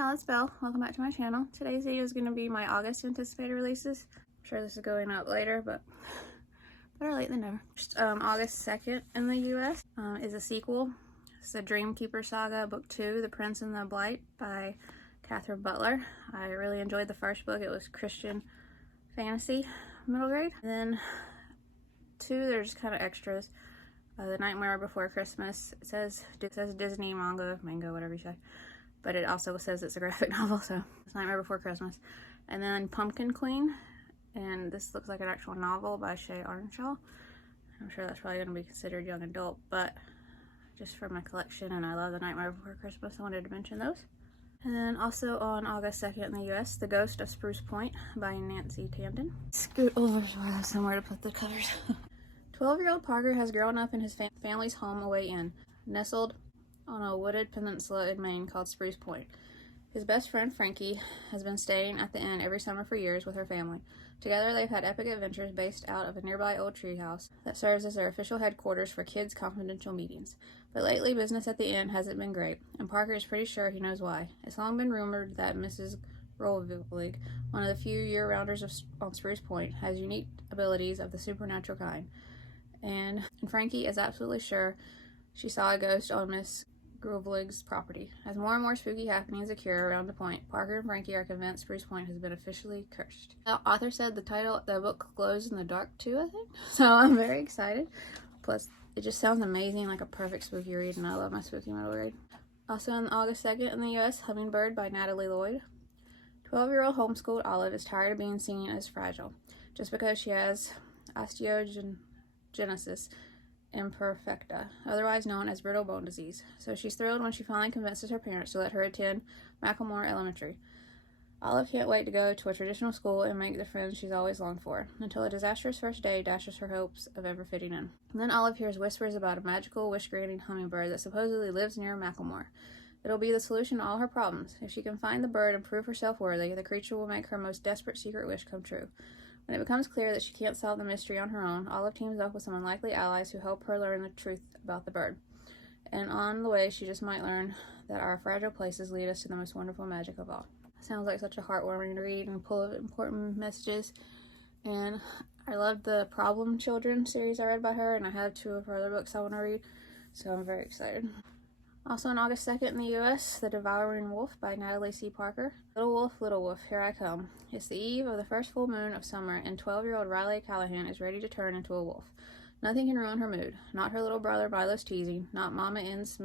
y'all, it's Belle. Welcome back to my channel. Today's video is going to be my August anticipated releases. I'm sure this is going up later, but better late than never. August 2nd in the US is a sequel. It's the Dreamkeeper Saga, Book 2, The Prince and the Blight by Catherine Butler. I really enjoyed the first book. It was Christian fantasy, middle grade. And then 2, they're just kind of extras. The Nightmare Before Christmas. It says Disney, manga, whatever you say. But it also says it's a graphic novel, so it's Nightmare Before Christmas. And then Pumpkin Queen, and this looks like an actual novel by Shay Arnshaw. I'm sure that's probably going to be considered young adult, but just for my collection, and I love The Nightmare Before Christmas, I wanted to mention those. And then also on August 2nd in the US, The Ghost of Spruce Point by Nancy Tandon. Scoot over so I have somewhere to put the covers. 12-year-old Parker has grown up in his family's home away in, nestled on a wooded peninsula in Maine called Spruce Point. His best friend Frankie has been staying at the inn every summer for years with her family. Together they've had epic adventures based out of a nearby old treehouse that serves as their official headquarters for kids' confidential meetings. But lately business at the inn hasn't been great, and Parker is pretty sure he knows why. It's long been rumored that Mrs. Rolvig, one of the few year-rounders on Spruce Point, has unique abilities of the supernatural kind. And Frankie is absolutely sure she saw a ghost on Miss Grovlig's property. As more and more spooky happenings occur around the point, Parker and Frankie are convinced Spruce Point has been officially cursed. The author said the book glows in the dark too, I think. So I'm very excited. Plus, it just sounds amazing, like a perfect spooky read, and I love my spooky middle grade. Also on August 2nd in the US, Hummingbird by Natalie Lloyd. 12-year-old homeschooled Olive is tired of being seen as fragile, just because she has osteogenesis imperfecta, otherwise known as brittle bone disease. So she's thrilled when she finally convinces her parents to let her attend Macklemore Elementary. Olive can't wait to go to a traditional school and make the friends she's always longed for, until a disastrous first day dashes her hopes of ever fitting in. And then Olive hears whispers about a magical, wish-granting hummingbird that supposedly lives near Macklemore. It'll be the solution to all her problems. If she can find the bird and prove herself worthy, the creature will make her most desperate secret wish come true. When it becomes clear that she can't solve the mystery on her own, Olive teams up with some unlikely allies who help her learn the truth about the bird. And on the way, she just might learn that our fragile places lead us to the most wonderful magic of all. Sounds like such a heartwarming read and full of important messages. And I love the Problem Children series I read by her, and I have 2 of her other books I want to read, so I'm very excited. Also on August 2nd in the US, The Devouring Wolf by Natalie C. Parker. Little Wolf, here I come. It's the eve of the first full moon of summer, and 12-year-old Riley Callahan is ready to turn into a wolf. Nothing can ruin her mood. Not her little brother Milo's teasing, not Mama N's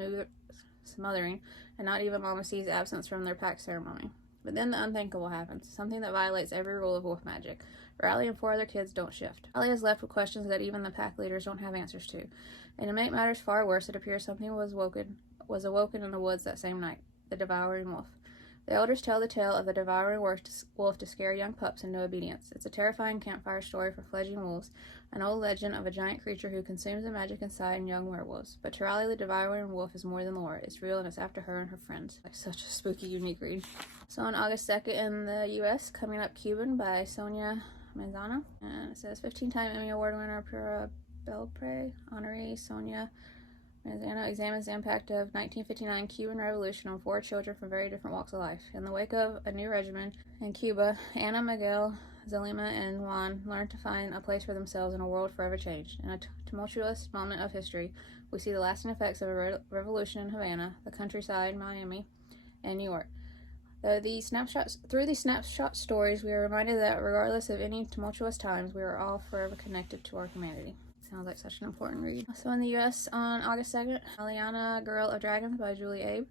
smothering, and not even Mama C's absence from their pack ceremony. But then the unthinkable happens, something that violates every rule of wolf magic. Riley and 4 other kids don't shift. Riley is left with questions that even the pack leaders don't have answers to. And to make matters far worse, it appears something was awoken in the woods that same night, the Devouring Wolf. The elders tell the tale of the devouring wolf to scare young pups into obedience. It's a terrifying campfire story for fledgling wolves, an old legend of a giant creature who consumes the magic inside young werewolves. But to Riley, the devouring wolf is more than lore. It's real, and it's after her and her friends. Like such a spooky, unique read. So on August 2nd in the US, Coming Up Cuban by Sonia Manzano. And it says 15-time Emmy Award winner Pura Belpre, honoree Sonia Manzano examines the impact of 1959 Cuban Revolution on 4 children from very different walks of life. In the wake of a new regime in Cuba, Ana, Miguel, Zelima, and Juan learn to find a place for themselves in a world forever changed. In a tumultuous moment of history, we see the lasting effects of a revolution in Havana, the countryside, Miami, and New York. Through these snapshot stories, we are reminded that regardless of any tumultuous times, we are all forever connected to our humanity. Sounds like such an important read. Also in the US on August 2nd, Alliana, Girl of Dragons by Julie Abe.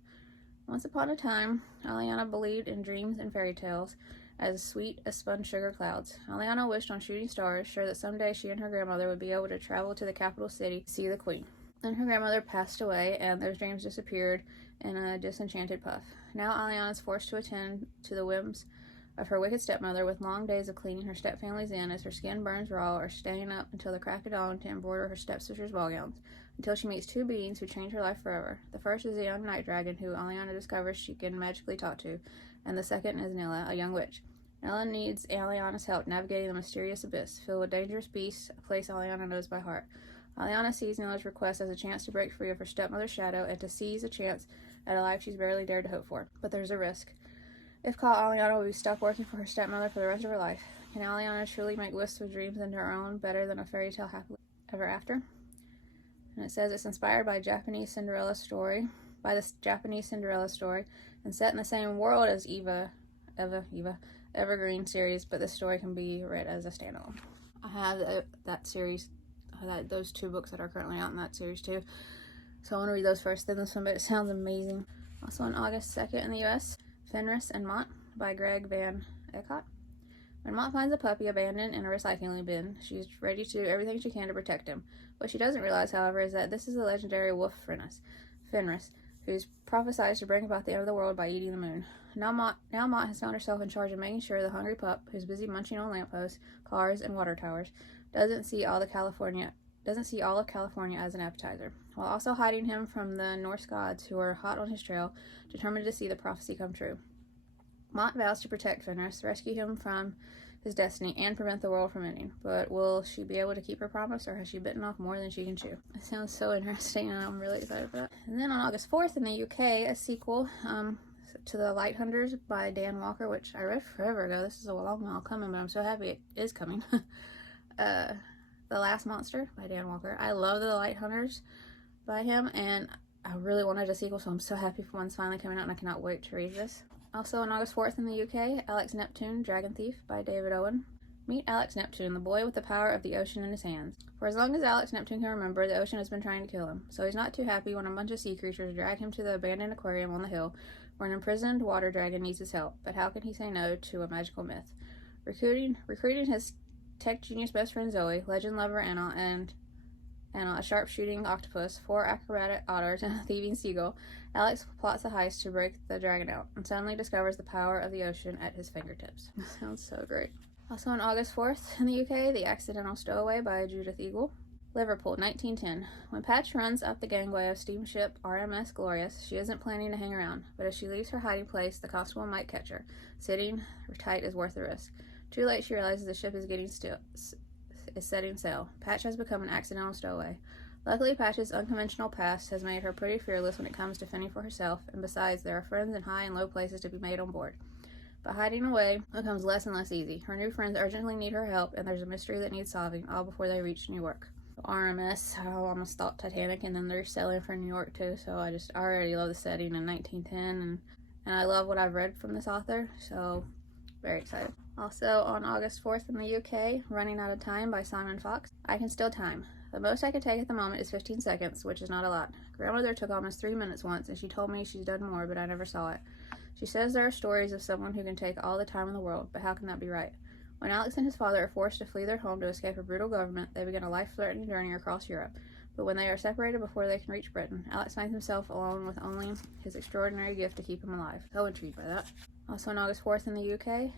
Once upon a time, Alliana believed in dreams and fairy tales as sweet as spun sugar clouds. Alliana wished on shooting stars, sure that someday she and her grandmother would be able to travel to the capital city to see the queen. Then her grandmother passed away, and those dreams disappeared in a disenchanted puff. Now Alliana is forced to attend to the whims of her wicked stepmother, with long days of cleaning her stepfamilies in as her skin burns raw, or staying up until the crack of dawn to embroider her stepsister's ball gowns, until she meets 2 beings who change her life forever. The first is a young night dragon who Alliana discovers she can magically talk to, and the second is Nella, a young witch. Nella needs Alliana's help navigating the mysterious abyss, filled with dangerous beasts, a place Alliana knows by heart. Alliana sees Nella's request as a chance to break free of her stepmother's shadow and to seize a chance at a life she's barely dared to hope for. But there's a risk. If caught, Alliana will be stuck working for her stepmother for the rest of her life. Can Alliana truly make wisps of dreams into her own better than a fairy tale happily ever after? And it says it's inspired by Japanese Cinderella story, and set in the same world as Evergreen series, but this story can be read as a standalone. I have that series, those 2 books that are currently out in that series too. So I want to read those first, then this one, but it sounds amazing. Also on August 2nd in the US, Fenris and Mott by Greg Van Eckhart. When Mott finds a puppy abandoned in a recycling bin, she's ready to do everything she can to protect him. What she doesn't realize, however, is that this is the legendary wolf Fenris, who's prophesied to bring about the end of the world by eating the moon. Now Mott has found herself in charge of making sure the hungry pup, who's busy munching on lampposts, cars, and water towers, doesn't see all of California as an appetizer, while also hiding him from the Norse gods who are hot on his trail, determined to see the prophecy come true. Mott vows to protect Fenris, rescue him from his destiny, and prevent the world from ending. But will she be able to keep her promise, or has she bitten off more than she can chew? It sounds so interesting, and I'm really excited for that. And then on August 4th in the UK, a sequel to The Light Hunters by Dan Walker, which I read forever ago. This is a long while coming, but I'm so happy it is coming. The Last Monster by Dan Walker. I love The Light Hunters by him, and I really wanted a sequel, so I'm so happy for one's finally coming out, and I cannot wait to read this. Also on August 4th in the UK, Alex Neptune, Dragon Thief by David Owen. Meet Alex Neptune, the boy with the power of the ocean in his hands. For as long as Alex Neptune can remember, the ocean has been trying to kill him, so he's not too happy when a bunch of sea creatures drag him to the abandoned aquarium on the hill, where an imprisoned water dragon needs his help. But how can he say no to a magical myth? Recruiting his tech genius best friend Zoe, legend lover Anna, and a sharp-shooting octopus, 4 acrobatic otters, and a thieving seagull, Alex plots a heist to break the dragon out, and suddenly discovers the power of the ocean at his fingertips. Sounds so great. Also on August 4th in the UK, The Accidental Stowaway by Judith Eagle. Liverpool, 1910. When Patch runs up the gangway of steamship RMS Glorious, she isn't planning to hang around, but as she leaves her hiding place, the constable might catch her. Sitting tight is worth the risk. Too late, she realizes the ship is setting sail. Patch has become an accidental stowaway. Luckily, Patch's unconventional past has made her pretty fearless when it comes to fending for herself, and besides, there are friends in high and low places to be made on board. But hiding away becomes less and less easy. Her new friends urgently need her help, and there's a mystery that needs solving, all before they reach New York. RMS, I almost thought Titanic, and then they're sailing for New York too, so I already love the setting in 1910, and I love what I've read from this author, so very excited. Also on August 4th in the UK, Running Out of Time by Simon Fox. I can still time. The most I can take at the moment is 15 seconds, which is not a lot. Grandmother took almost 3 minutes once, and she told me she's done more, but I never saw it. She says there are stories of someone who can take all the time in the world, but how can that be right? When Alex and his father are forced to flee their home to escape a brutal government, they begin a life-threatening journey across Europe. But when they are separated before they can reach Britain, Alex finds himself alone with only his extraordinary gift to keep him alive. So intrigued by that. Also on August 4th in the UK,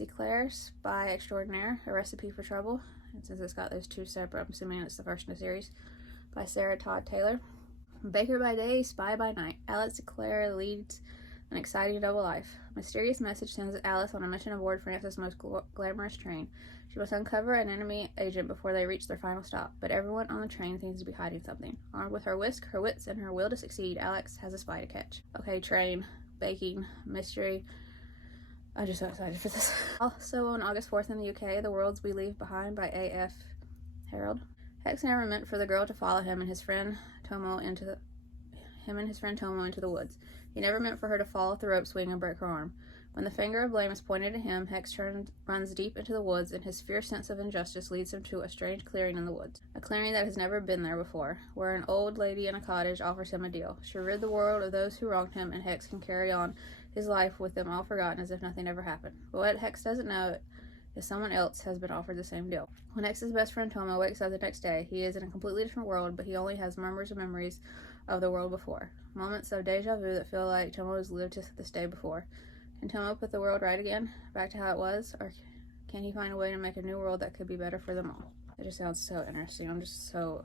Eclair, Spy Extraordinaire, A Recipe for Trouble. And since it's got those 2 separate, I'm assuming it's the first in the series, by Sarah Todd Taylor. Baker by day, spy by night. Eclair leads an exciting double life. A mysterious message sends Alice on a mission aboard France's most glamorous train. She must uncover an enemy agent before they reach their final stop, but everyone on the train seems to be hiding something. Armed with her whisk, her wits, and her will to succeed, Alex has a spy to catch. Okay, train, baking, mystery. I'm just so excited for this. Also on August 4th in the UK, The Worlds We Leave Behind by A.F. Harold. Hex never meant for the girl to follow him and his friend Tomo into the woods. He never meant for her to fall off the rope swing and break her arm. When the finger of blame is pointed at him, Hex runs deep into the woods, and his fierce sense of injustice leads him to a strange clearing in the woods. A clearing that has never been there before, where an old lady in a cottage offers him a deal. She'll rid the world of those who wronged him, and Hex can carry on his life with them all forgotten as if nothing ever happened. But what Hex doesn't know is someone else has been offered the same deal. When Hex's best friend Tomo wakes up the next day, he is in a completely different world, but he only has murmurs of memories of the world before. Moments of deja vu that feel like Tomo has lived this day before. Can Tomo put the world right again, back to how it was, or can he find a way to make a new world that could be better for them all? It just sounds so interesting. I'm just so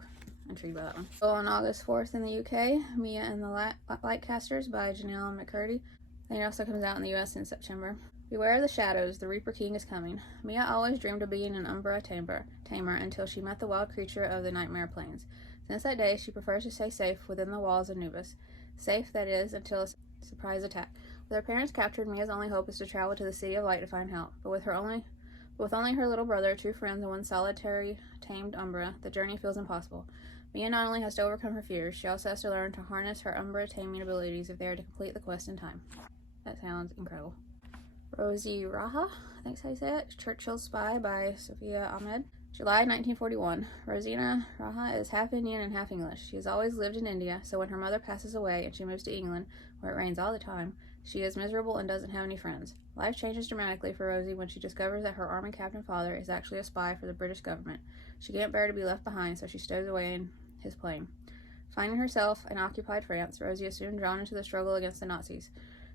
intrigued by that one. So on August 4th in the UK, Mia and the Lightcasters by Janelle McCurdy. Then it also comes out in the US in September. Beware of the shadows, the Reaper King is coming. Mia always dreamed of being an Umbra tamer until she met the wild creature of the Nightmare Plains. Since that day, she prefers to stay safe within the walls of Nubis. Safe, that is, until a surprise attack. With her parents captured, Mia's only hope is to travel to the City of Light to find help, but with only her little brother, 2 friends, and 1 solitary tamed Umbra, the journey feels impossible. Mia not only has to overcome her fears, she also has to learn to harness her Umbra taming abilities if they are to complete the quest in time. That sounds incredible. Rosie Raha, I think that's how you say it. Churchill's Spy by Sophia Ahmed. July 1941. Rosina Raha is half Indian and half English. She has always lived in India, so when her mother passes away and she moves to England, where it rains all the time, she is miserable and doesn't have any friends. Life changes dramatically for Rosie when she discovers that her Army captain father is actually a spy for the British government. She can't bear to be left behind, so she stows away in his plane. Finding herself in occupied France, Rosie is soon drawn into the struggle against the Nazis.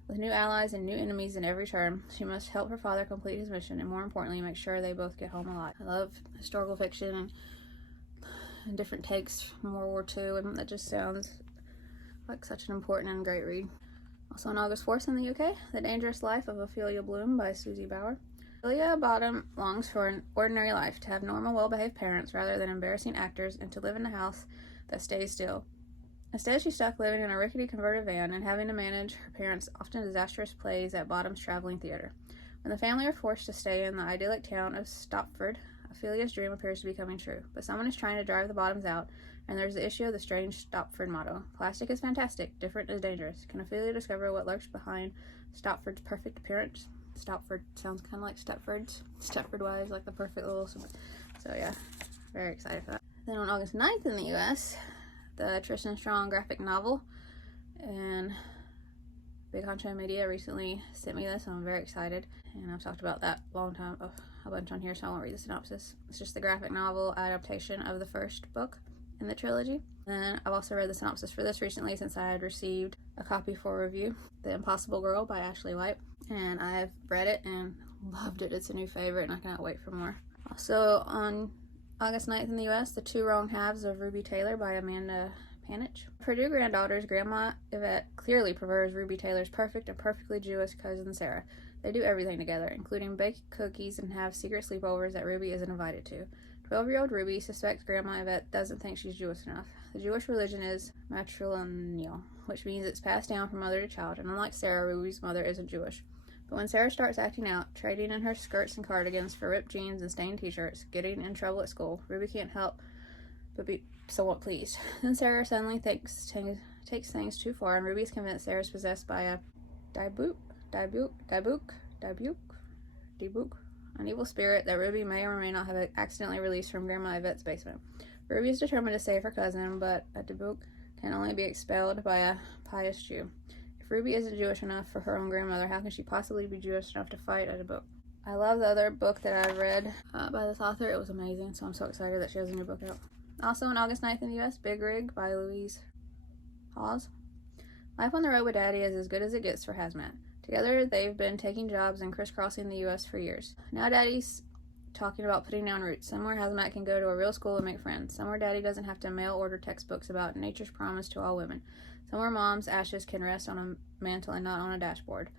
With new allies and new enemies in every turn, she must help her father complete his mission and, more importantly, make sure they both get home alive. I love historical fiction and different takes from World War II, and that just sounds like such an important and great read. Also on August 4th in the UK, The Dangerous Life of Ophelia Bloom by Susie Bauer. Ophelia Bottom longs for an ordinary life, to have normal, well-behaved parents rather than embarrassing actors, and to live in a house that stays still. Instead, she's stuck living in a rickety converted van and having to manage her parents' often disastrous plays at Bottom's Traveling Theater. When the family are forced to stay in the idyllic town of Stopford, Ophelia's dream appears to be coming true. But someone is trying to drive the Bottoms out, and there's the issue of the strange Stopford motto. Plastic is fantastic, different is dangerous. Can Ophelia discover what lurks behind Stopford's perfect appearance? Stopford sounds kind of like Stepford's. Stepford wives, like the perfect little... So yeah, very excited for that. Then on August 9th in the US, the Tristan Strong graphic novel, and Big Honcho Media recently sent me this, and I'm very excited, and I've talked about that a bunch on here, so I won't read the synopsis. It's just the graphic novel adaptation of the first book in the trilogy. And I've also read the synopsis for this recently, since I had received a copy for review, The Impossible Girl by Ashley White, and I've read it and loved it. It's a new favorite, and I cannot wait for more. Also on August 9th in the US, The Two Wrong Halves of Ruby Taylor by Amanda Panich. Purdue granddaughters Grandma Yvette clearly prefers Ruby Taylor's perfect and perfectly Jewish cousin Sarah. They do everything together, including bake cookies and have secret sleepovers that Ruby isn't invited to. 12-year-old Ruby suspects Grandma Yvette doesn't think she's Jewish enough. The Jewish religion is matrilineal, which means it's passed down from mother to child, and unlike Sarah, Ruby's mother isn't Jewish. But when Sarah starts acting out, trading in her skirts and cardigans for ripped jeans and stained t-shirts, getting in trouble at school, Ruby can't help but be somewhat pleased. Then Sarah suddenly takes things too far, and Ruby is convinced Sarah is possessed by a Dibuk, an evil spirit that Ruby may or may not have accidentally released from Grandma Yvette's basement. Ruby is determined to save her cousin, but a Dibuk can only be expelled by a pious Jew. If Ruby isn't Jewish enough for her own grandmother, how can she possibly be Jewish enough to fight a Dibuk? I love the other book that I read by this author. It was amazing, so I'm so excited that she has a new book out. Also on August 9th in the US, Big Rig by Louise Hawes. Life on the road with Daddy is as good as it gets for Hazmat. Together, they've been taking jobs and crisscrossing the U.S. for years. Now Daddy's talking about putting down roots, somewhere Hazmat can go to a real school and make friends, somewhere Daddy doesn't have to mail-order textbooks about nature's promise to all women, somewhere Mom's ashes can rest on a mantle and not on a dashboard.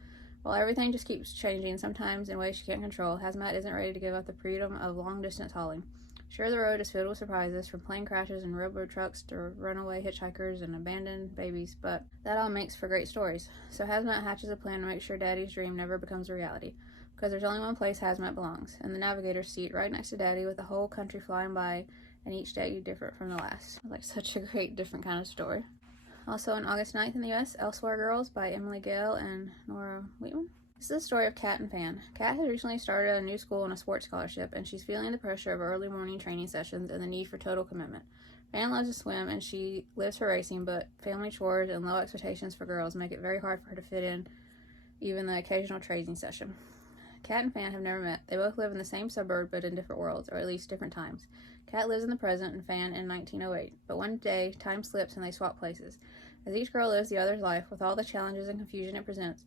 While everything just keeps changing, sometimes in ways she can't control, Hazmat isn't ready to give up the freedom of long-distance hauling. Sure, the road is filled with surprises, from plane crashes and railroad trucks to runaway hitchhikers and abandoned babies, but that all makes for great stories. So Hazmat hatches a plan to make sure Daddy's dream never becomes a reality, because there's only one place Hazmat belongs, in the navigator's seat right next to Daddy, with the whole country flying by, and each day different from the last. Like, such a great, different kind of story. Also on August 9th in the US, Elsewhere Girls by Emily Gale and Nora Wheatman. This is the story of Kat and Fan. Kat has recently started a new school and a sports scholarship, and she's feeling the pressure of early morning training sessions and the need for total commitment. Fan loves to swim, and she lives for racing, but family chores and low expectations for girls make it very hard for her to fit in even the occasional training session. Kat and Fan have never met. They both live in the same suburb, but in different worlds, or at least different times. Kat lives in the present and Fan in 1908, but one day, time slips and they swap places. As each girl lives the other's life, with all the challenges and confusion it presents,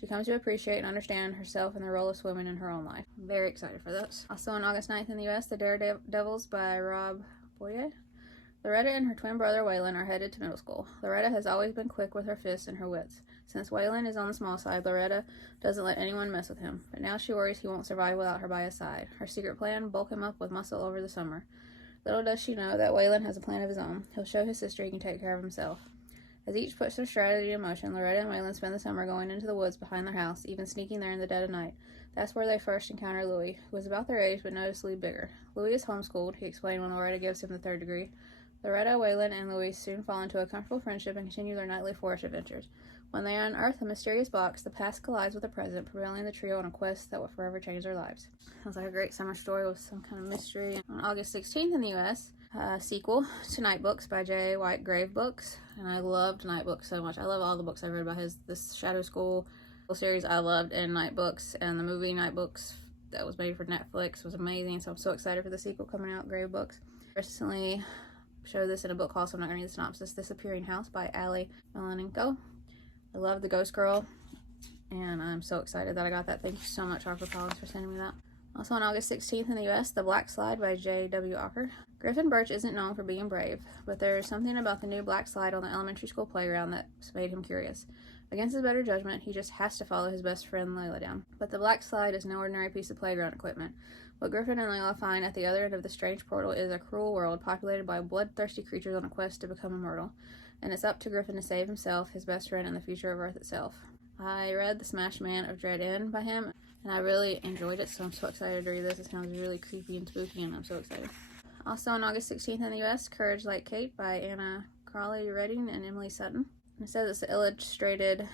she comes to appreciate and understand herself and the role of swimming in her own life. I'm very excited for this. Also on August 9th in the US, The Daredevils by Rob Boyer. Loretta and her twin brother Waylon are headed to middle school. Loretta has always been quick with her fists and her wits. Since Waylon is on the small side, Loretta doesn't let anyone mess with him, but now she worries he won't survive without her by his side. Her secret plan: bulk him up with muscle over the summer. Little does she know that Waylon has a plan of his own. He'll show his sister he can take care of himself. As each puts their strategy in motion, Loretta and Waylon spend the summer going into the woods behind their house, even sneaking there in the dead of night. That's where they first encounter Louis, who is about their age but noticeably bigger. Louis is homeschooled, he explained when Loretta gives him the 3rd degree. Loretta, Waylon, and Louis soon fall into a comfortable friendship and continue their nightly forest adventures. When they unearth a mysterious box, the past collides with the present, propelling the trio on a quest that will forever change their lives. Sounds like a great summer story with some kind of mystery. On August 16th in the U.S., a sequel to Night Books by J. White Grave Books, and I loved Night Books so much. I love all the books I've read about this Shadow School series I loved, and Night Books, and the movie Night Books that was made for Netflix was amazing, so I'm so excited for the sequel coming out, Grave Books. Recently showed this in a book haul, so I'm not going to read the synopsis. Disappearing House by Ali Melanenko. I love The Ghost Girl, and I'm so excited that I got that. Thank you so much, HarperCollins, for sending me that. Also on August 16th in the U.S., The Black Slide by J.W. Ocker. Griffin Birch isn't known for being brave, but there is something about the new black slide on the elementary school playground that's made him curious. Against his better judgment, he just has to follow his best friend Layla down. But the black slide is no ordinary piece of playground equipment. What Griffin and Layla find at the other end of the strange portal is a cruel world populated by bloodthirsty creatures on a quest to become immortal. And it's up to Griffin to save himself, his best friend, and the future of Earth itself. I read The Smashed Man of Dread End by him, and I really enjoyed it, so I'm so excited to read this. It sounds really creepy and spooky, and I'm so excited. Also on August 16th in the U.S., Courage Like Kate by Anna Crawley Redding and Emily Sutton. It says it's an illustrated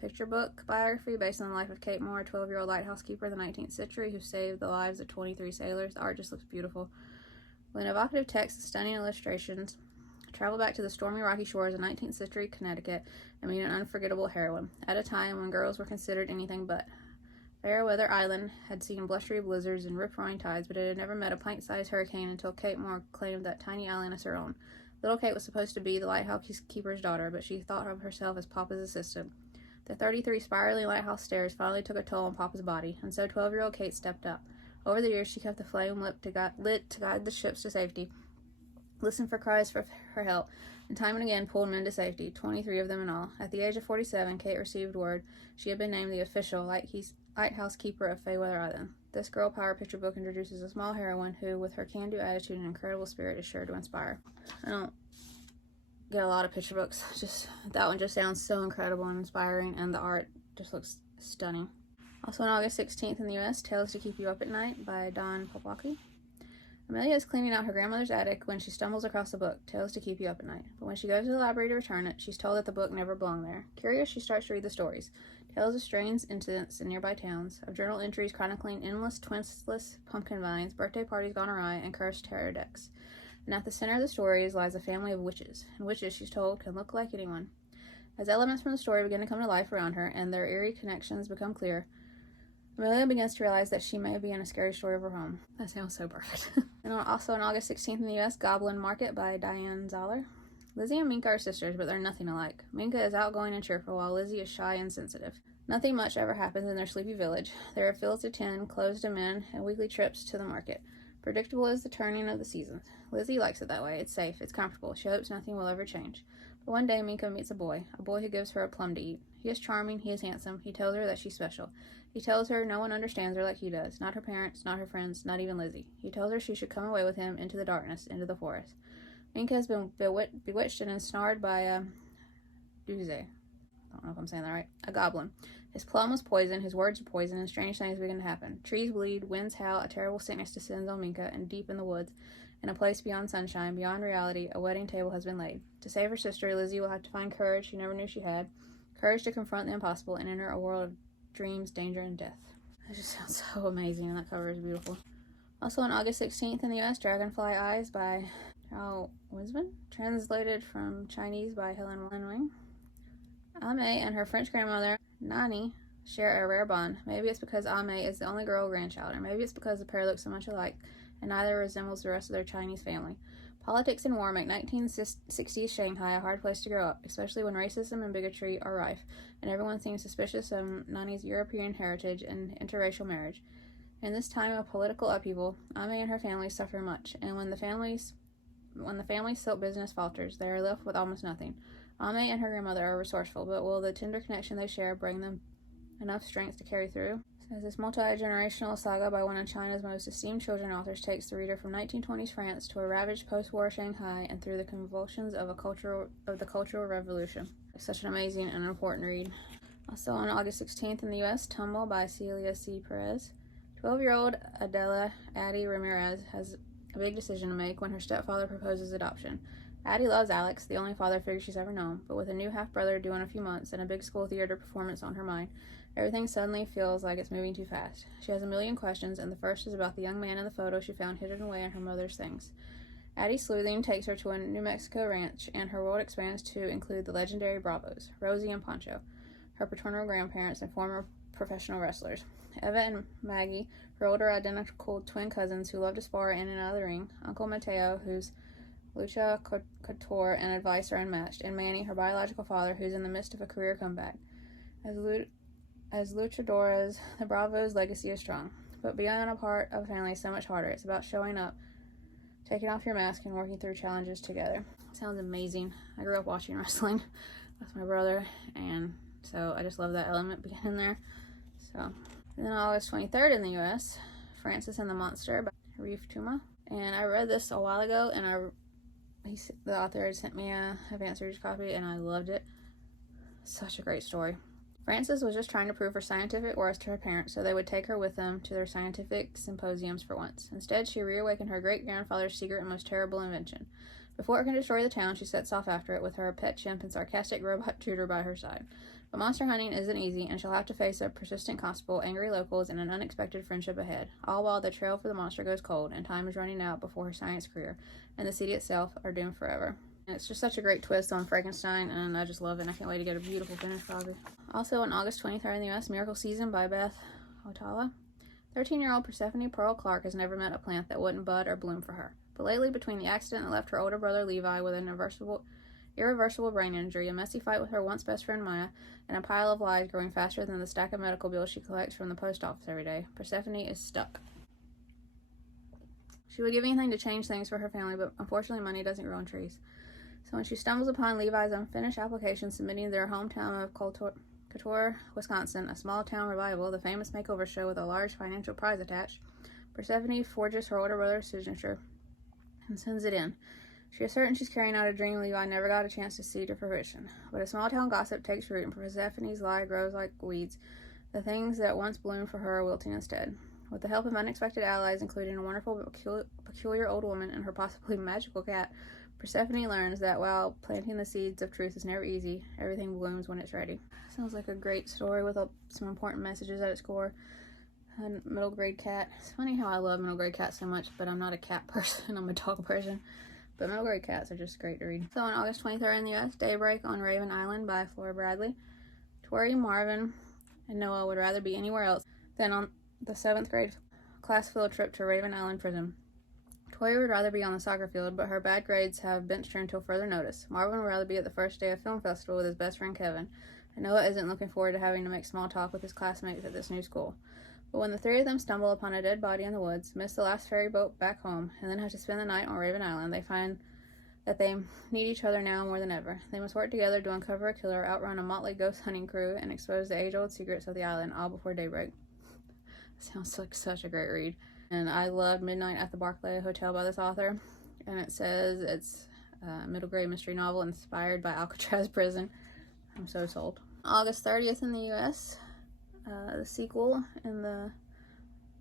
picture book biography based on the life of Kate Moore, a 12-year-old lighthouse keeper of the 19th century who saved the lives of 23 sailors. The art just looks beautiful. With an evocative text and stunning illustrations, travel back to the stormy rocky shores of 19th century Connecticut and meet an unforgettable heroine, at a time when girls were considered anything but. Fairweather Island had seen blustery blizzards and rip-roaring tides, but it had never met a pint-sized hurricane until Kate Moore claimed that tiny island as her own. Little Kate was supposed to be the lighthouse keeper's daughter, but she thought of herself as Papa's assistant. The 33 spiraling lighthouse stairs finally took a toll on Papa's body, and so 12-year-old Kate stepped up. Over the years, she kept the flame lit to guide the ships to safety, listened for cries for help, and time and again pulled men to safety, 23 of them in all. At the age of 47, Kate received word she had been named the official lighthouse keeper of Fairweather Island. This girl power picture book introduces a small heroine who, with her can-do attitude and incredible spirit, is sure to inspire. I don't get a lot of picture books. That one just sounds so incredible and inspiring, and the art just looks stunning. Also on August 16th in the U.S., Tales to Keep You Up at Night by Dawn Popwaki. Amelia is cleaning out her grandmother's attic when she stumbles across the book, Tales to Keep You Up at Night. But when she goes to the library to return it, she's told that the book never belonged there. Curious, she starts to read the stories. Tales of strange incidents in nearby towns, of journal entries chronicling endless, twistless pumpkin vines, birthday parties gone awry, and cursed tarot decks. And at the center of the stories lies a family of witches, and witches, she's told, can look like anyone. As elements from the story begin to come to life around her, and their eerie connections become clear, Amelia begins to realize that she may be in a scary story of her home. That sounds so perfect. And also on August 16th in the U.S., Goblin Market by Diane Zoller. Lizzie and Minka are sisters, but they're nothing alike. Minka is outgoing and cheerful, while Lizzie is shy and sensitive. Nothing much ever happens in their sleepy village. There are fields to tend, clothes to mend, and weekly trips to the market. Predictable is the turning of the seasons. Lizzie likes it that way. It's safe, it's comfortable. She hopes nothing will ever change. But one day, Minka meets a boy who gives her a plum to eat. He is charming, he is handsome, he tells her that she's special. He tells her no one understands her like he does, not her parents, not her friends, not even Lizzie. He tells her she should come away with him into the darkness, into the forest. Minka has been bewitched and ensnared by a Duze. I don't know if I'm saying that right. A goblin. His plum was poison, his words are poison, and strange things begin to happen. Trees bleed, winds howl, a terrible sickness descends on Minka, and deep in the woods, in a place beyond sunshine, beyond reality, a wedding table has been laid. To save her sister, Lizzie will have to find courage she never knew she had, courage to confront the impossible and enter a world of dreams, danger, and death. That just sounds so amazing, and that cover is beautiful. Also on August 16th in the U.S., Dragonfly Eyes by Zhao Wisman, translated from Chinese by Helen Wing. Ame and her French grandmother, Nani, share a rare bond. Maybe it's because Ame is the only girl grandchild, or maybe it's because the pair look so much alike, and neither resembles the rest of their Chinese family. Politics and war make 1960s Shanghai a hard place to grow up, especially when racism and bigotry are rife, and everyone seems suspicious of Nani's European heritage and interracial marriage. In this time of political upheaval, Ame and her family suffer much, and when the family's silk business falters, they are left with almost nothing. Ame and her grandmother are resourceful, but will the tender connection they share bring them enough strength to carry through? As this multi-generational saga by one of China's most esteemed children's authors takes the reader from 1920s France to a ravaged post-war Shanghai and through the convulsions of the Cultural Revolution. It's such an amazing and important read. Also on August 16th in the U.S., Tumble by Celia C. Perez. 12-year-old Adela Addie Ramirez has a big decision to make when her stepfather proposes adoption. Addie loves Alex, the only father figure she's ever known, but with a new half-brother due in a few months and a big school theater performance on her mind, everything suddenly feels like it's moving too fast. She has a million questions, and the first is about the young man in the photo she found hidden away in her mother's things. Addie's sleuthing takes her to a New Mexico ranch, and her world expands to include the legendary Bravos, Rosie and Pancho, her paternal grandparents and former professional wrestlers. Eva and Maggie, her older identical twin cousins who love to spar in and out of the ring, Uncle Mateo, who's lucha couture and advice are unmatched, and Manny, her biological father, who's in the midst of a career comeback. As luchadoras, the Bravos' legacy is strong, but being a part of a family is so much harder. It's about showing up, taking off your mask, and working through challenges together. Sounds amazing. I grew up watching wrestling with my brother, and so I just love that element being in there. So, and then August 23rd in the U.S., Francis and the Monster by Reef Tuma. And I read this a while ago, and the author had sent me a advanced reader's copy, and I loved it. Such a great story. Frances was just trying to prove her scientific worth to her parents so they would take her with them to their scientific symposiums for once. Instead, she reawakened her great-grandfather's secret and most terrible invention. Before it can destroy the town, she sets off after it with her pet chimp and sarcastic robot tutor by her side. But monster hunting isn't easy, and she'll have to face a persistent constable, angry locals, and an unexpected friendship ahead, all while the trail for the monster goes cold, and time is running out before her science career, and the city itself are doomed forever. And it's just such a great twist on Frankenstein, and I just love it, and I can't wait to get a beautiful finished copy. Also on August 23rd in the U.S., Miracle Season by Beth Otala. 13-year-old Persephone Pearl Clark has never met a plant that wouldn't bud or bloom for her. But lately, between the accident that left her older brother Levi with an irreversible brain injury, a messy fight with her once best friend Maya, and a pile of lies growing faster than the stack of medical bills she collects from the post office every day, Persephone is stuck. She would give anything to change things for her family, but unfortunately money doesn't grow on trees. So when she stumbles upon Levi's unfinished application submitting their hometown of Couture, Wisconsin, a small town revival, the famous makeover show with a large financial prize attached, Persephone forges her older brother's signature and sends it in. She is certain she's carrying out a dream Levi never got a chance to see to fruition. But a small town gossip takes root, and Persephone's lie grows like weeds. The things that once bloomed for her are wilting instead. With the help of unexpected allies, including a wonderful, peculiar old woman and her possibly magical cat, Persephone learns that while planting the seeds of truth is never easy, everything blooms when it's ready. Sounds like a great story with some important messages at its core. A middle grade cat. It's funny how I love middle grade cats so much, but I'm not a cat person, I'm a dog person. But middle grade cats are just great to read. So on August 23rd in the U.S., Daybreak on Raven Island by Flora Bradley. Tori, Marvin, and Noah would rather be anywhere else than on the 7th grade class field trip to Raven Island Prison. Tori would rather be on the soccer field, but her bad grades have benched her until further notice. Marvin would rather be at the first day of film festival with his best friend Kevin, and Noah isn't looking forward to having to make small talk with his classmates at this new school. But when the three of them stumble upon a dead body in the woods, miss the last ferry boat back home, and then have to spend the night on Raven Island, they find that they need each other now more than ever. They must work together to uncover a killer, outrun a motley ghost hunting crew, and expose the age-old secrets of the island, all before daybreak. Sounds like such a great read. And I loved Midnight at the Barclay Hotel by this author. And it says it's a middle grade mystery novel inspired by Alcatraz Prison. I'm so sold. August 30th in the U.S., the sequel in the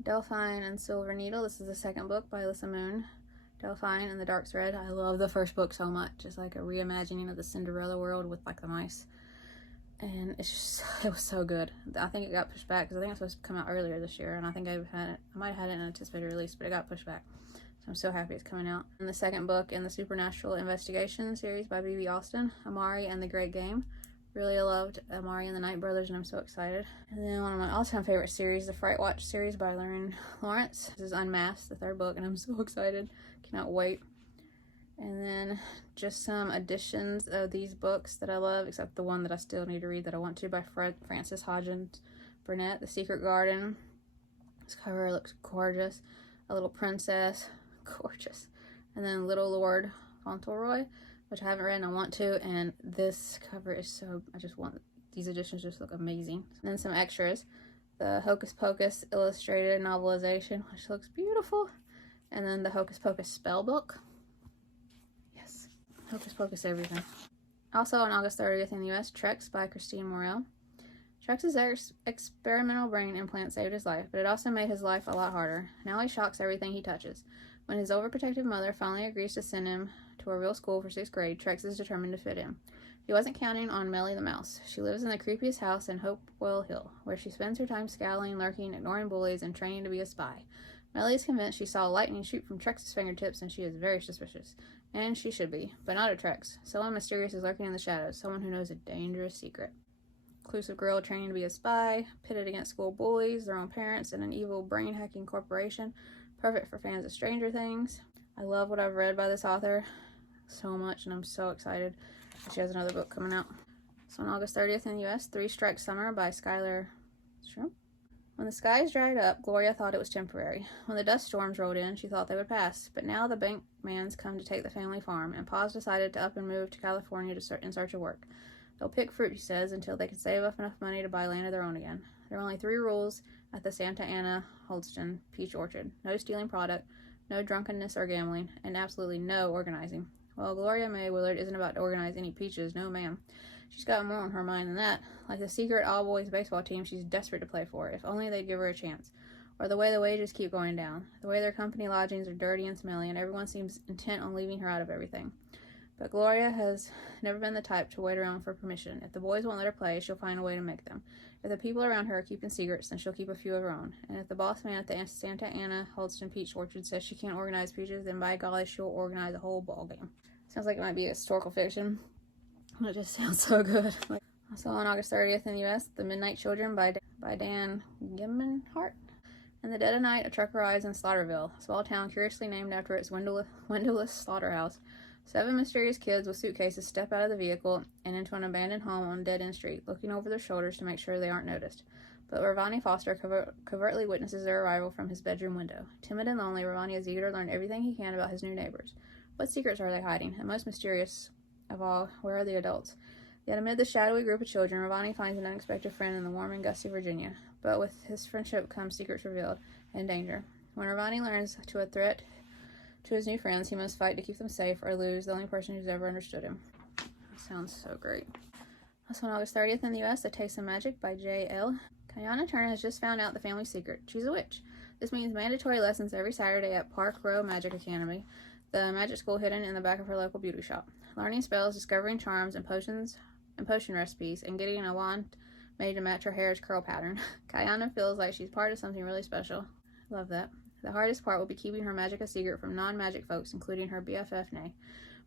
Delphine and Silver Needle. This is the second book by Alyssa Moon. Delphine and the Dark Thread. I love the first book so much. It's like a reimagining of the Cinderella world with like the mice. And it's just, it was so good. I think it got pushed back because I think it's supposed to come out earlier this year, and I think I might have had it in anticipated release, but it got pushed back. So I'm so happy it's coming out. And the second book in the Supernatural Investigation series by B.B. Austin, Amari and the Great Game. Really loved Amari and the Night Brothers, and I'm so excited. And then one of my all-time favorite series, the Fright Watch series by Lauren Lawrence. This is Unmasked, the third book, and I'm so excited. Cannot wait. And then just some editions of these books that I love, except the one that I still need to read that I want to, by Frances Hodgins Burnett, The Secret Garden. This cover looks gorgeous. A Little Princess, gorgeous. And then Little Lord Fauntleroy, which I haven't read and I want to, and this cover is so, I just want, these editions just look amazing. And then some extras. the Hocus Pocus illustrated novelization, which looks beautiful, and then the Hocus Pocus spell book. Yes, Hocus Pocus everything. Also on August 30th in the US, Trex by Christine Morel. Trex's experimental brain implant saved his life, but it also made his life a lot harder. Now he shocks everything he touches. When his overprotective mother finally agrees to send him to a real school for 6th grade, Trex is determined to fit in. He wasn't counting on Melly the mouse. She lives in the creepiest house in Hopewell Hill, where she spends her time scowling, lurking, ignoring bullies, and training to be a spy. Melly is convinced she saw lightning shoot from Trex's fingertips, and she is very suspicious. And she should be, but not of Trex. Someone mysterious is lurking in the shadows, someone who knows a dangerous secret. Reclusive girl training to be a spy, pitted against school bullies, their own parents, and an evil brain-hacking corporation. Perfect for fans of Stranger Things. I love what I've read by this author so much, and I'm so excited. She has another book coming out. So on August 30th in the US, 3 Strike Summer by Skylar Shrimp. When the skies dried up, Gloria thought it was temporary. When the dust storms rolled in, she thought they would pass. But now the Bankmans come to take the family farm, and Pa's decided to up and move to California in search of work. They'll pick fruit, he says, until they can save up enough money to buy land of their own again. There are only 3 rules at the Santa Ana Holston Peach Orchard. No stealing product, no drunkenness or gambling, and absolutely no organizing. Well, Gloria May Willard isn't about to organize any peaches, no ma'am. She's got more on her mind than that. Like the secret all-boys baseball team she's desperate to play for, if only they'd give her a chance. Or the way the wages keep going down. The way their company lodgings are dirty and smelly, and everyone seems intent on leaving her out of everything. But Gloria has never been the type to wait around for permission. If the boys won't let her play, she'll find a way to make them. If the people around her are keeping secrets, then she'll keep a few of her own. And if the boss man at the Santa Ana Holston Peach Orchard says she can't organize peaches, then by golly, she'll organize a whole ball game. Sounds like it might be historical fiction. It just sounds so good. Also on August 30th in the U.S., The Midnight Children by Dan Gemmenhart. In the dead of night, a truck arrives in Slaughterville, a small town curiously named after its windowless slaughterhouse. 7 mysterious kids with suitcases step out of the vehicle and into an abandoned home on a dead-end street, looking over their shoulders to make sure they aren't noticed. But Ravani Foster covertly witnesses their arrival from his bedroom window. Timid and lonely, Ravani is eager to learn everything he can about his new neighbors. What secrets are they hiding? And most mysterious of all, where are the adults? Yet amid the shadowy group of children, Ravani finds an unexpected friend in the warm and gusty Virginia. But with his friendship comes secrets revealed and danger. When Ravani learns to a threat to his new friends, he must fight to keep them safe or lose the only person who's ever understood him. That sounds so great. Also on August 30th in the U.S., A Taste of Magic by J.L. Kayana Turner has just found out the family secret. She's a witch. This means mandatory lessons every Saturday at Park Row Magic Academy, the magic school hidden in the back of her local beauty shop. Learning spells, discovering charms and potion recipes, and getting a wand made to match her hair's curl pattern. Kayana feels like she's part of something really special. Love that. The hardest part will be keeping her magic a secret from non-magic folks, including her BFF, Nay.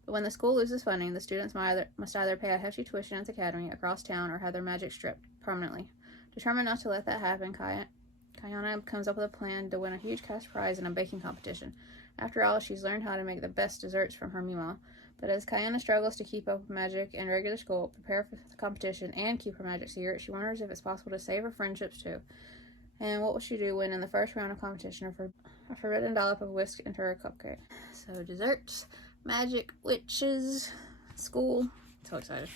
But when the school loses funding, the students must either pay a hefty tuition at the academy across town or have their magic stripped permanently. Determined not to let that happen, Kayana comes up with a plan to win a huge cash prize in a baking competition. After all, she's learned how to make the best desserts from her Mima. But as Kayana struggles to keep up with magic and regular school, prepare for the competition, and keep her magic secret, she wonders if it's possible to save her friendships too. And what will she do when in the first round of competition a forbidden dollop of whisk into her cupcake? So desserts, magic, witches, school. So excited.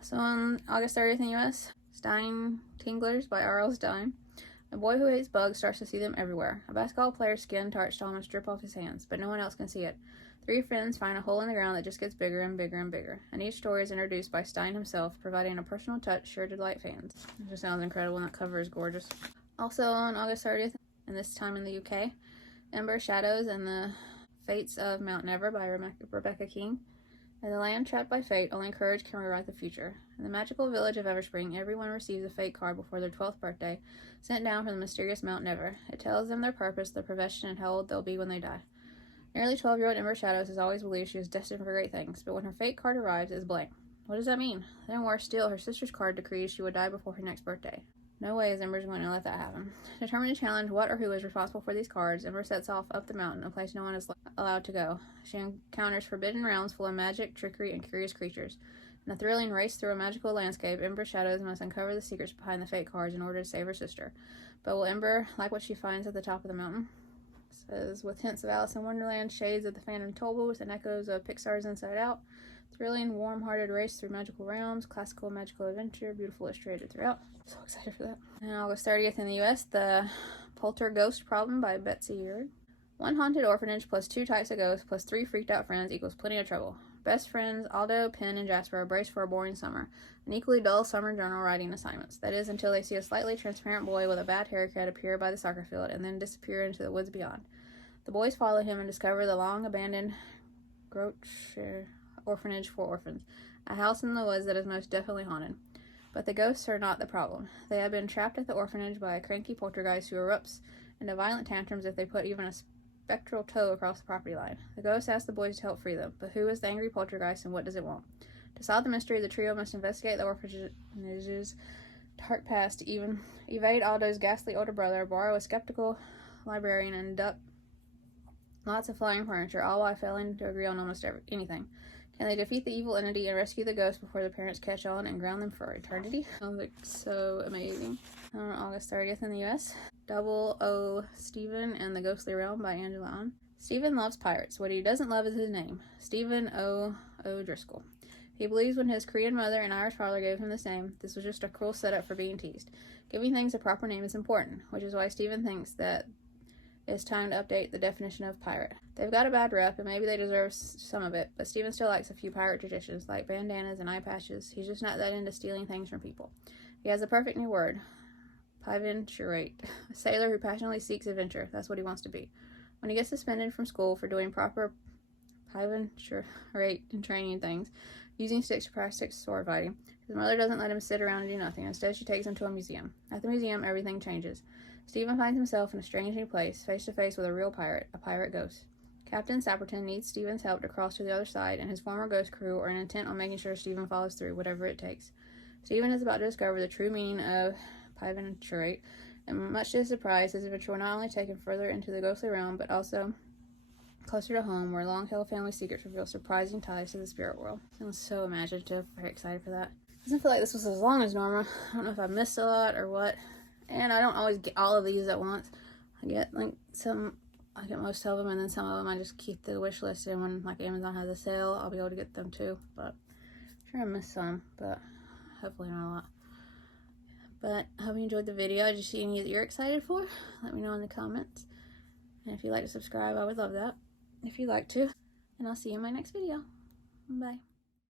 So on August 30th in the U.S., Stein Tinglers by R.L. Stein. A boy who hates bugs starts to see them everywhere. A basketball player's skin touched almost drip off his hands, but no one else can see it. 3 friends find a hole in the ground that just gets bigger and bigger and bigger, and each story is introduced by Stein himself, providing a personal touch sure to delight fans. It just sounds incredible, and that cover is gorgeous. Also on August 30th, and this time in the UK, Ember, Shadows, and the Fates of Mount Never by Rebecca King. In the land trapped by fate, only courage can rewrite the future. In the magical village of Everspring, everyone receives a fate card before their 12th birthday, sent down from the mysterious Mount Never. It tells them their purpose, their profession, and how old they'll be when they die. Nearly 12-year-old Ember Shadows has always believed she was destined for great things, but when her fate card arrives, it's blank. What does that mean? Then worse still, her sister's card decrees she would die before her next birthday. No way is Ember's going to let that happen. Determined to challenge what or who is responsible for these cards, Ember sets off up the mountain, a place no one is allowed to go. She encounters forbidden realms full of magic, trickery, and curious creatures. In a thrilling race through a magical landscape, Ember Shadows must uncover the secrets behind the fate cards in order to save her sister. But will Ember like what she finds at the top of the mountain? It says, with hints of Alice in Wonderland, shades of the Phantom Tollbooth, and echoes of Pixar's Inside Out, Thrilling, warm-hearted race through magical realms, classical magical adventure, beautiful illustrated throughout. So excited for that. And August 30th in the US, The Poltergeist Problem by Betsy Urick. One haunted orphanage plus 2 types of ghosts plus 3 freaked out friends equals plenty of trouble. Best friends Aldo, Penn, and Jasper are braced for a boring summer. An equally dull summer journal writing assignments. That is, until they see a slightly transparent boy with a bad haircut appear by the soccer field and then disappear into the woods beyond. The boys follow him and discover the long-abandoned Groche orphanage for orphans. A house in the woods that is most definitely haunted. But the ghosts are not the problem. They have been trapped at the orphanage by a cranky poltergeist who erupts into violent tantrums if they put even a spectral toe across the property line. The ghosts ask the boys to help free them, but who is the angry poltergeist and what does it want? To solve the mystery, the trio must investigate the orphanage's dark past, to even evade Aldo's ghastly older brother, borrow a skeptical librarian, and duck lots of flying furniture, all while failing to agree on almost anything. Can they defeat the evil entity and rescue the ghosts before the parents catch on and ground them for eternity? Sounds like so amazing. On August 30th in the US, Double O Stephen and the Ghostly Realm by Angela Ahn. Stephen loves pirates. What he doesn't love is his name, Stephen O. O'Driscoll. He believes when his Korean mother and Irish father gave him this name, this was just a cruel setup for being teased. Giving things a proper name is important, which is why Stephen thinks that it's time to update the definition of pirate. They've got a bad rep, and maybe they deserve some of it, but Stephen still likes a few pirate traditions, like bandanas and eye patches. He's just not that into stealing things from people. He has the perfect new word, piventurate, a sailor who passionately seeks adventure. That's what he wants to be. When he gets suspended from school for doing proper piventurate and training things, using sticks to practice sword fighting, his mother doesn't let him sit around and do nothing. Instead, she takes him to a museum. At the museum, everything changes. Stephen finds himself in a strange new place, face to face with a real pirate, a pirate ghost. Captain Sapperton needs Stephen's help to cross to the other side, and his former ghost crew are intent on making sure Stephen follows through, whatever it takes. Stephen is about to discover the true meaning of piventurate, and much to his surprise, his adventure will not only take him further into the ghostly realm, but also closer to home, where long-held family secrets reveal surprising ties to the spirit world. Sounds so imaginative. Very excited for that. Doesn't feel like this was as long as normal. I don't know if I missed a lot or what. And I don't always get all of these at once. I get most of them, and then some of them I just keep the wish list, and when like Amazon has a sale, I'll be able to get them too. But I'm sure I missed some, but hopefully not a lot. But I hope you enjoyed the video. Did you see any that you're excited for? Let me know in the comments. And if you'd like to subscribe, I would love that if you'd like to. And I'll see you in my next video. Bye.